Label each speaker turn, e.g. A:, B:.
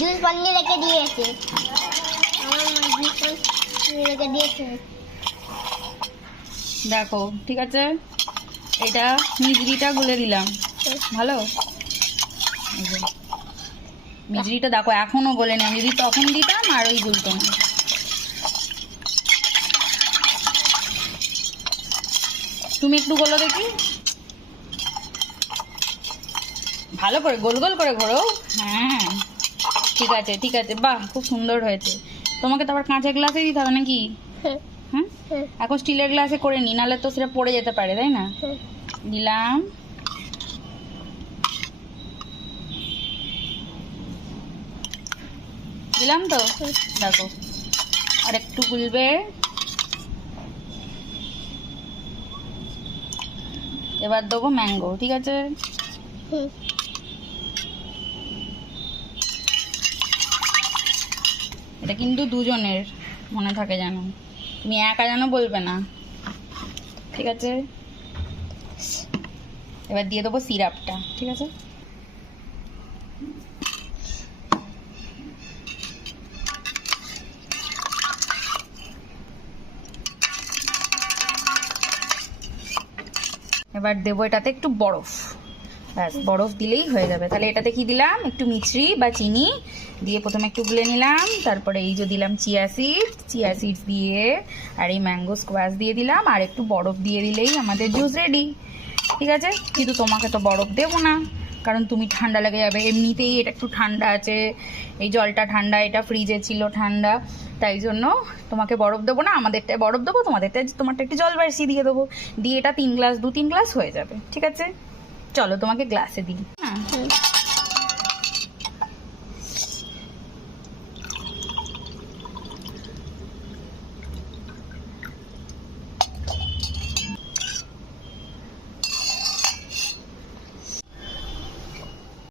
A: Juice বানিয়ে রেখে দিয়েছে।
B: দেখো, ঠিক আছে? এটা মিজরিটা গুলে দিলাম। ভালো? মিজরিটা দেখো, এখনও গলে নেই যদি তখন দিতাম আর ওই গুলতো না। তুমি একটু গোলো দেখি। ভালো করে, গোল গোল করে ঘোরো। হ্যাঁ। ঠিক আছে ঠিক আছে। বাহ খুব সুন্দর হয়েছে। তোমাকে তো আবার কাঁচের গ্লাসে দিতে হবে নাকি?
A: হ্যাঁ, হ্যাঁ,
B: এখন স্টিলের গ্লাসে করে নি নাহলে তো সেটা পড়ে যেতে পারে তাই না?
A: হ্যাঁ।
B: দিলাম। দিলাম তো? দেখো। আর একটু গুলবে। এবার দেবো ম্যাঙ্গো ঠিক আছে? এটা কিন্তু দুজনের, মনে থাকে যেন। তুমি একা যেন বলবে না। ঠিক আছে? এবার দিয়ে দেবো সিরাপটা, ঠিক আছে? এবার দেবো এটাতে একটু বরফ। ব্যাস, বরফ দিলেই হয়ে যাবে। তাহলে এটাতে কি দিলাম? একটু মিছরি বা চিনি দিয়ে প্রথমে একটু গুলে নিলাম। তারপরে এই যে দিলাম চিয়া সিড চিয়া সিডস দিয়ে আর এই ম্যাঙ্গো স্কোয়াশ দিয়ে দিলাম। আর একটু বরফ দিয়ে দিলেই আমাদের জুস রেডি। ঠিক আছে? কিন্তু তোমাকে তো বরফ দেবো না, কারণ তুমি ঠান্ডা লেগে যাবে। এমনিতেই এটা একটু ঠান্ডা আছে। এই জলটা ঠান্ডা, এটা ফ্রিজে ছিল ঠান্ডা। তাই জন্য তোমাকে বরফ দেবো না, আমাদেরটায় বরফ দেবো তোমাদেরটা তোমারটা একটু জল বাড়িয়ে দিয়ে দেবো। দিয়ে এটা তিন গ্লাস, দু তিন গ্লাস হয়ে যাবে। ঠিক আছে? চলো তোমাকে গ্লাসে দিই হ্যাঁ
A: হুম।